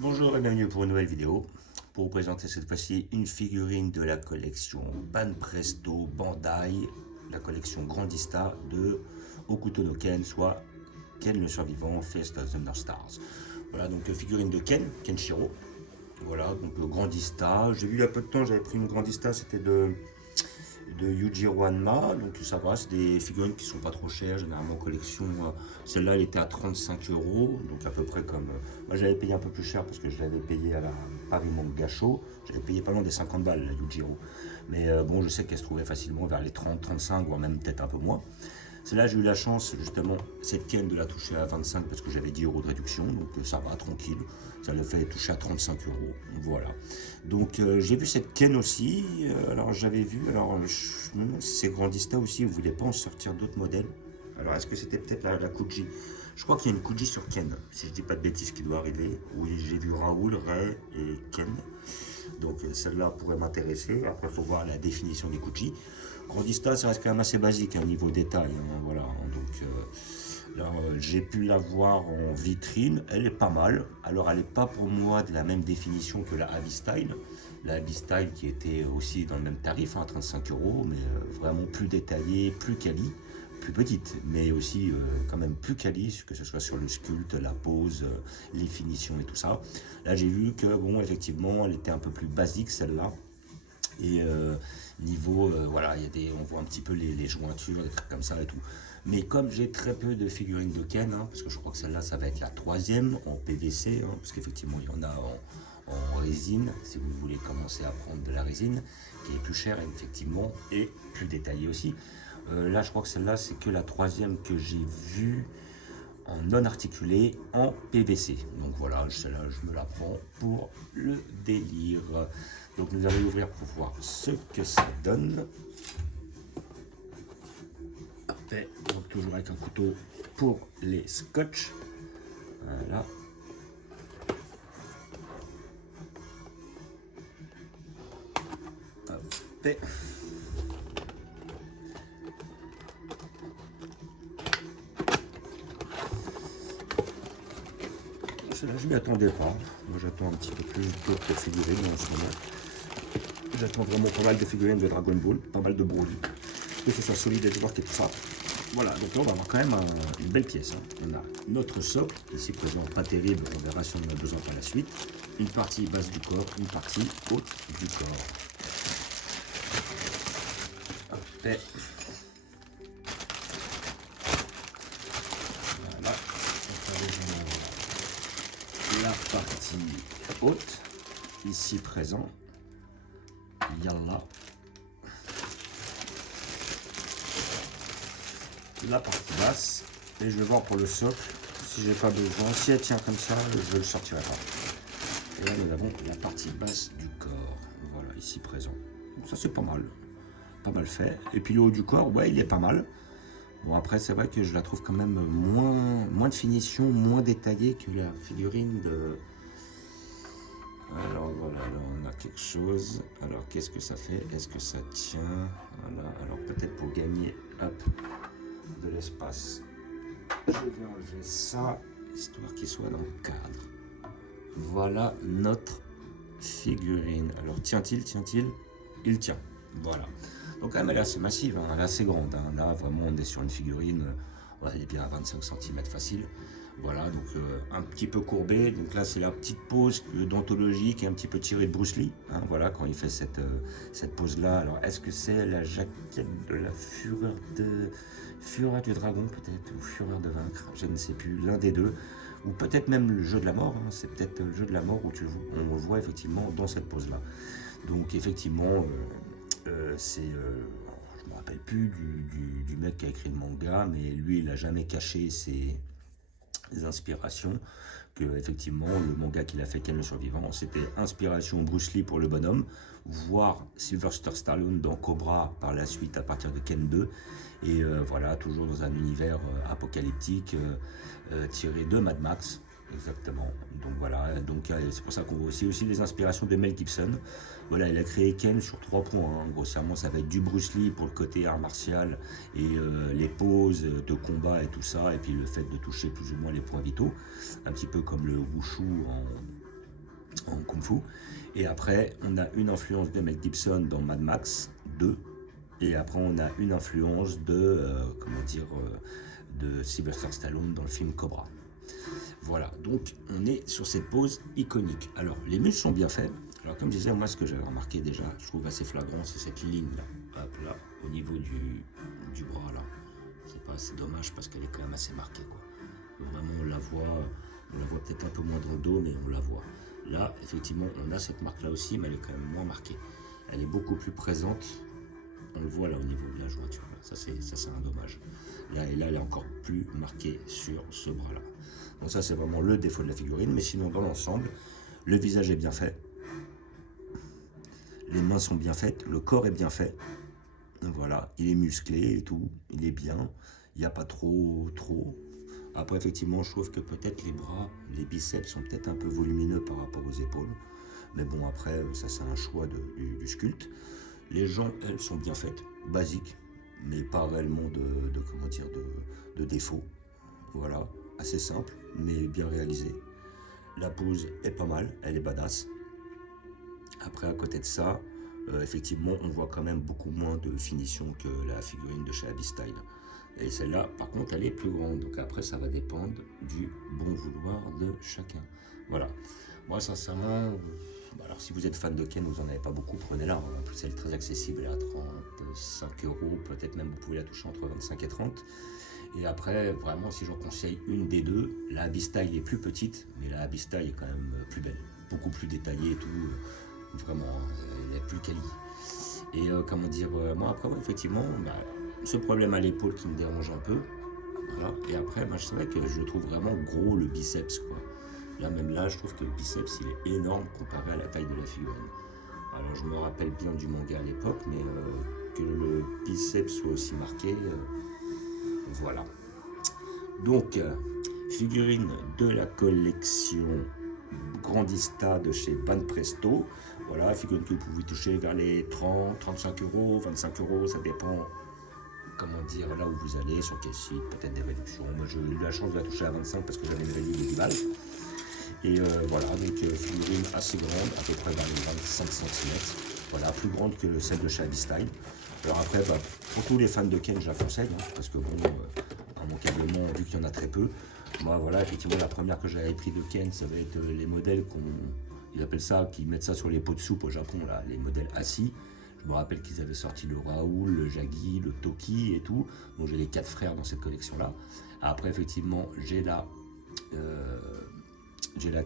Bonjour et bienvenue pour une nouvelle vidéo. Pour vous présenter cette fois-ci une figurine de la collection Banpresto Bandai, la collection Grandista de Hokuto no Ken, soit Ken le survivant, Fist of Thunder Stars. Voilà donc figurine de Kenshiro. Voilà donc le Grandista. J'ai vu il y a peu de temps, j'avais pris une Grandista, c'était de Yujiro Hanma, donc ça va, c'est des figurines qui sont pas trop chères, généralement en collection, celle-là elle était à 35 euros, donc à peu près comme, moi j'avais payé un peu plus cher parce que je l'avais payé à la Paris Manga Show, j'avais payé pas loin des 50 balles la Yujiro, mais bon je sais qu'elle se trouvait facilement vers les 30, 35, voire même peut-être un peu moins. Celle-là, j'ai eu la chance, justement, cette Ken de la toucher à 25 parce que j'avais 10 euros de réduction, donc ça va, tranquille. Ça le fait toucher à 35 euros, voilà. Donc j'ai vu cette Ken aussi, alors j'avais vu, alors je me demande si c'est Grandista aussi, vous voulez pas en sortir d'autres modèles. Alors est-ce que c'était peut-être la Kuji? Je crois qu'il y a une Kuji sur Ken, si je dis pas de bêtises qui doit arriver. Oui, j'ai vu Raoul, Ray et Ken. Donc celle-là pourrait m'intéresser. Après, il faut voir la définition des Kuji. Grandista, ça reste quand même assez basique, hein, niveau détail. Hein, voilà. Donc, j'ai pu la voir en vitrine. Elle est pas mal. Alors, elle n'est pas pour moi de la même définition que la Avi Style. La Avi Style qui était aussi dans le même tarif, hein, 35 euros, mais vraiment plus détaillée, plus quali, plus petite, mais aussi quand même plus quali, que ce soit sur le sculpte, la pose, les finitions et tout ça. Là, j'ai vu que, bon, effectivement, elle était un peu plus basique, celle-là. Et niveau, voilà, il y a on voit un petit peu les jointures, des trucs comme ça et tout. Mais comme j'ai très peu de figurines de Ken, hein, parce que je crois que celle-là, ça va être la troisième en PVC, hein, parce qu'effectivement, il y en a en résine, si vous voulez commencer à prendre de la résine, qui est plus chère, effectivement, et plus détaillée aussi. Là, je crois que celle-là, c'est que la troisième que j'ai vue en non articulé en PVC. Donc voilà, celle-là, je me la prends pour le délire. Donc nous allons ouvrir pour voir ce que ça donne. Parfait. Donc toujours avec un couteau pour les scotch. Voilà. Parfait. Celle-là, je m'y attendais pas. Moi, j'attends un petit peu plus d'autres figurines en ce moment. J'attends vraiment pas mal de figurines de Dragon Ball, pas mal de Broly. Que ce soit solide et work et tout ça. Voilà, donc là, on va avoir quand même une belle pièce. Hein. On a notre socle, ici présent, pas terrible, on verra si on en a besoin par la suite. Une partie basse du corps, une partie haute du corps. Parfait. Voilà, la partie haute, ici présent. Yalla. La partie basse. Et je vais voir pour le socle si j'ai pas besoin. Si elle tient comme ça, je le sortirai pas. Et là, nous avons la partie basse du corps. Voilà, ici présent. Donc ça, c'est pas mal. Pas mal fait. Et puis le haut du corps, ouais, il est pas mal. Bon, après, c'est vrai que je la trouve quand même moins de finition, moins détaillée que la figurine de... Alors voilà, là on a quelque chose. Alors qu'est-ce que ça fait? Est-ce que ça tient? Voilà, alors peut-être pour gagner hop, de l'espace, je vais enlever ça, histoire qu'il soit dans le cadre. Voilà notre figurine. Alors tient-il? Tient-il? Il tient. Voilà. Donc quand même elle est assez massive, hein, elle est assez grande. Hein. Là vraiment on est sur une figurine, elle est bien à 25 cm facile. Voilà, donc un petit peu courbé. Donc là, c'est la petite pose d'anthologie qui est un petit peu tirée de Bruce Lee. Hein, voilà, quand il fait cette pose-là. Alors, est-ce que c'est la jaquette de la Fureur du Dragon, peut-être, ou Fureur de Vaincre? Je ne sais plus, l'un des deux. Ou peut-être même le jeu de la mort. Hein, c'est peut-être le jeu de la mort où on le voit effectivement dans cette pose-là. Donc, effectivement, c'est... je ne me rappelle plus du mec qui a écrit le manga, mais lui, il n'a jamais caché ses inspirations, que effectivement le manga qu'il a fait Ken le survivant, c'était inspiration Bruce Lee pour le bonhomme, voire Sylvester Stallone dans Cobra par la suite à partir de Ken 2, et voilà, toujours dans un univers apocalyptique tiré de Mad Max. Exactement. Donc voilà, donc c'est pour ça qu'on voit aussi les inspirations de Mel Gibson. Voilà, il a créé Ken sur 3 points. Hein. Grossièrement, ça va être du Bruce Lee pour le côté art martial et les poses de combat et tout ça, et puis le fait de toucher plus ou moins les points vitaux, un petit peu comme le Wushu en Kung Fu. Et après, on a une influence de Mel Gibson dans Mad Max 2. Et après, on a une influence de, de Sylvester Stallone dans le film Cobra. Voilà, donc on est sur cette pose iconique. Alors, les muscles sont bien faits. Alors, comme je disais, moi, ce que j'avais remarqué déjà, je trouve assez flagrant, c'est cette ligne-là. Hop, là, au niveau du bras, là. C'est dommage parce qu'elle est quand même assez marquée, quoi. Vraiment, on la voit peut-être un peu moins dans le dos, mais on la voit. Là, effectivement, on a cette marque-là aussi, mais elle est quand même moins marquée. Elle est beaucoup plus présente. On le voit là au niveau de la jointure. Ça, c'est un dommage. Là, et là, elle est encore plus marquée sur ce bras-là. Donc ça, c'est vraiment le défaut de la figurine. Mais sinon, dans l'ensemble, le visage est bien fait. Les mains sont bien faites. Le corps est bien fait. Voilà, il est musclé et tout. Il est bien. Il n'y a pas trop. Après, effectivement, je trouve que peut-être les bras, les biceps sont peut-être un peu volumineux par rapport aux épaules. Mais bon, après, ça, c'est un choix du sculpte. Les jambes, elles, sont bien faites, basiques, mais pas réellement de défaut. Voilà, assez simple, mais bien réalisé. La pose est pas mal, elle est badass. Après, à côté de ça, effectivement, on voit quand même beaucoup moins de finition que la figurine de chez Abby-Style. Et celle-là, par contre, elle est plus grande. Donc après, ça va dépendre du bon vouloir de chacun. Voilà. Moi, sincèrement, alors si vous êtes fan de Ken, vous n'en avez pas beaucoup, prenez-la. En plus, elle est très accessible, elle est à 35 €, peut-être même vous pouvez la toucher entre 25 et 30. Et après, vraiment, si j'en conseille une des deux, la Abby-Style est plus petite, mais la Abby-Style est quand même plus belle. Beaucoup plus détaillée et tout. Vraiment, elle est plus quali. Et moi après, ouais, effectivement, ce problème à l'épaule qui me dérange un peu. Voilà. Et après, c'est vrai que je trouve vraiment gros le biceps, quoi. Là, même là, je trouve que le biceps, il est énorme comparé à la taille de la figurine. Alors, je me rappelle bien du manga à l'époque, mais que le biceps soit aussi marqué, voilà. Donc, figurine de la collection Grandista de chez Banpresto. Voilà, figurine que vous pouvez toucher vers les 30, 35 €, 25 €, ça dépend, là où vous allez, sur quel site, peut-être des réductions. Moi, j'ai eu la chance de la toucher à 25 parce que j'avais une réduction de 10 balles. Et voilà, avec figurine assez grande, à peu près dans les 25 cm. Voilà, plus grande que celle de chez Abby-Style. Alors après, pour tous les fans de Ken, je la conseille, parce que bon, immanquablement, vu qu'il y en a très peu, moi, voilà, effectivement, la première que j'avais pris de Ken, ça va être les modèles ils appellent ça, qu'ils mettent ça sur les pots de soupe au Japon, là, les modèles assis. Je me rappelle qu'ils avaient sorti le Raoul, le Jaggi, le Toki et tout. Donc j'ai les 4 frères dans cette collection-là. Après, effectivement, j'ai la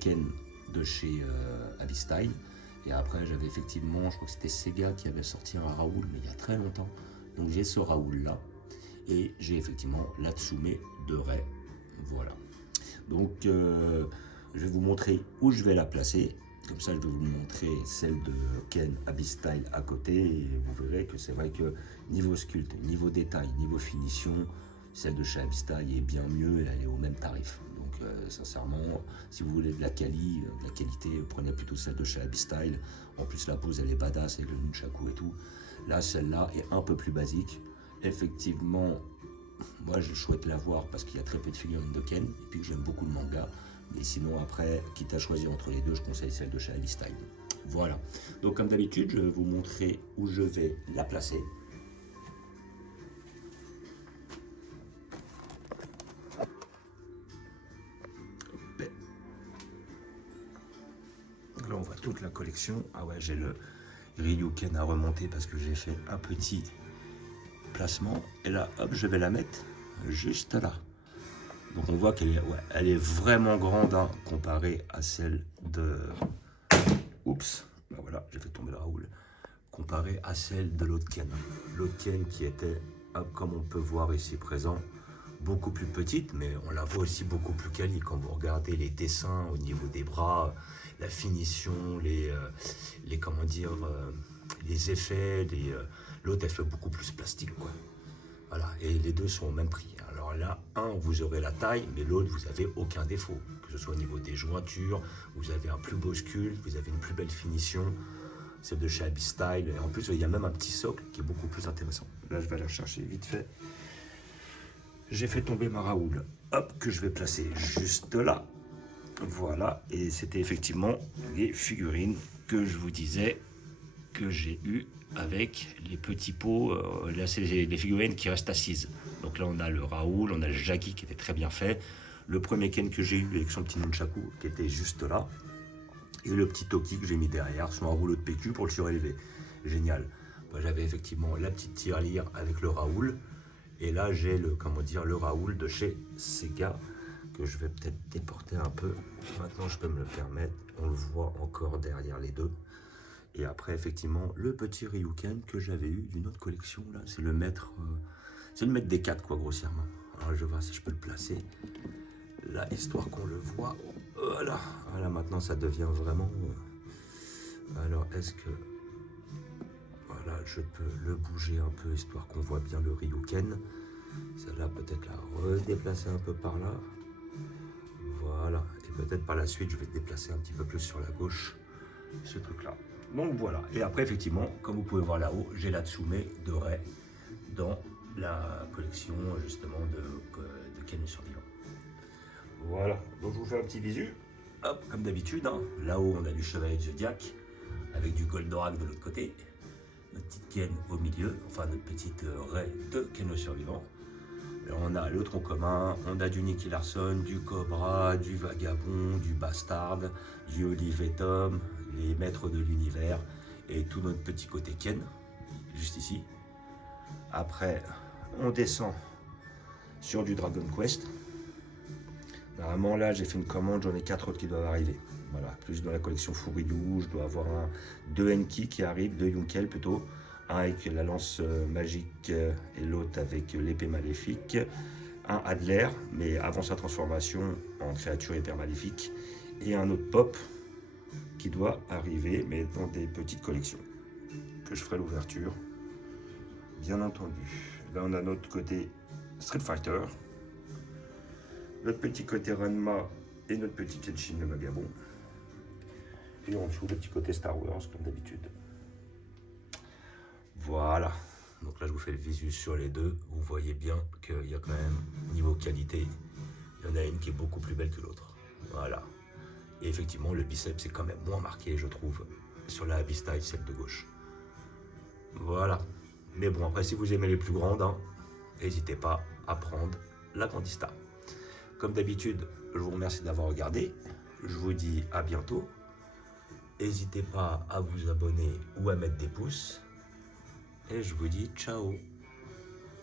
Ken de chez Abby-Style. Et après, j'avais effectivement, je crois que c'était Sega qui avait sorti un Raoul, mais il y a très longtemps. Donc j'ai ce Raoul-là. Et j'ai effectivement la Tsume de Ray. Voilà. Donc, je vais vous montrer où je vais la placer. Comme ça, je vais vous montrer celle de Ken Abby-Style à côté. Et vous verrez que c'est vrai que niveau sculpte, niveau détail, niveau finition, celle de chez Abby-Style est bien mieux et elle est au même tarif. Donc, sincèrement, si vous voulez de la qualité, prenez plutôt celle de chez Abby-Style. En plus, la pose, elle est badass avec le nunchaku et tout. Là, celle-là est un peu plus basique. Effectivement, moi, je souhaite la voir parce qu'il y a très peu de figurines de Ken et puis que j'aime beaucoup le manga. Mais sinon, après, quitte à choisir entre les deux, je conseille celle de chez Abby-Style. Voilà. Donc, comme d'habitude, je vais vous montrer où je vais la placer. Donc là, on voit toute la collection. Ah ouais, j'ai le Ryuken à remonter parce que j'ai fait un petit placement. Et là, hop, je vais la mettre juste là. Donc on voit qu'elle est, elle est vraiment grande comparée à celle de... Oups, voilà, j'ai fait tomber le Raoul. Comparée à celle de l'autre Ken. L'autre Ken qui était, comme on peut voir ici présent, beaucoup plus petite, mais on la voit aussi beaucoup plus quali. Quand vous regardez les dessins au niveau des bras, la finition, les effets, l'autre elle fait beaucoup plus plastique, quoi. Voilà, et les deux sont au même prix. Alors là, vous aurez la taille, mais l'autre, vous n'avez aucun défaut. Que ce soit au niveau des jointures, vous avez un plus beau sculpte, vous avez une plus belle finition. C'est de chez Abby-Style. Et en plus, il y a même un petit socle qui est beaucoup plus intéressant. Là, je vais aller la chercher vite fait. J'ai fait tomber ma Raoul. Hop, que je vais placer juste là. Voilà, et c'était effectivement les figurines que je vous disais que j'ai eu avec les petits pots. Là, c'est les figurines qui restent assises. Donc là, on a le Raoul, on a le Jackie qui était très bien fait. Le premier Ken que j'ai eu avec son petit nunchaku qui était juste là. Et le petit Toki que j'ai mis derrière sur un rouleau de PQ pour le surélever. Génial. Moi, j'avais effectivement la petite tirelire avec le Raoul. Et là, j'ai le, comment dire, le Raoul de chez Sega que je vais peut-être déporter un peu. Maintenant, je peux me le permettre. On le voit encore derrière les deux. Et après, effectivement, le petit Ryuken que j'avais eu d'une autre collection. Là, c'est le maître des 4, quoi, grossièrement. Alors, je vais voir si je peux le placer. Là, histoire qu'on le voit. Voilà. Voilà, maintenant, ça devient vraiment... Alors, est-ce que... Voilà, je peux le bouger un peu, histoire qu'on voit bien le Ryuken. Celle-là, peut-être la redéplacer un peu par là. Voilà. Et peut-être par la suite, je vais déplacer un petit peu plus sur la gauche, ce truc-là. Donc voilà. Et après, effectivement, comme vous pouvez voir là-haut, j'ai la Tsume de Ray dans la collection, justement, de Ken le Survivant. Voilà. Donc je vous fais un petit visu. Hop, comme d'habitude, hein. Là-haut, on a du Chevalier de Zodiac avec du Goldorak de l'autre côté. Notre petite Ken au milieu, enfin notre petite Ray de Ken le Survivant. Et on a le tronc commun, on a du Nicky Larson, du Cobra, du Vagabond, du Bastard, du Olive et Tom, les maîtres de l'univers et tout notre petit côté Ken, juste ici. Après, on descend sur du Dragon Quest. Normalement, là, j'ai fait une commande, j'en ai 4 autres qui doivent arriver. Voilà, plus dans la collection Furyu, je dois avoir deux Enki qui arrivent, deux Yunkel plutôt. Un avec la lance magique et l'autre avec l'épée maléfique. Un Adler, mais avant sa transformation en créature hyper maléfique. Et un autre Pop qui doit arriver, mais dans des petites collections. Que je ferai l'ouverture, bien entendu. Là, on a notre côté Street Fighter. Notre petit côté Ranma et notre petit Kenshin le Vagabond. Et en dessous, le petit côté Star Wars, comme d'habitude. Voilà. Donc là, je vous fais le visu sur les deux. Vous voyez bien qu'il y a quand même, niveau qualité, il y en a une qui est beaucoup plus belle que l'autre. Voilà. Et effectivement, le biceps est quand même moins marqué, je trouve, sur la Abby-Style, celle de gauche. Voilà. Mais bon, après, si vous aimez les plus grandes, hein, n'hésitez pas à prendre la Grandista. Comme d'habitude, je vous remercie d'avoir regardé. Je vous dis à bientôt. N'hésitez pas à vous abonner ou à mettre des pouces. Et je vous dis ciao.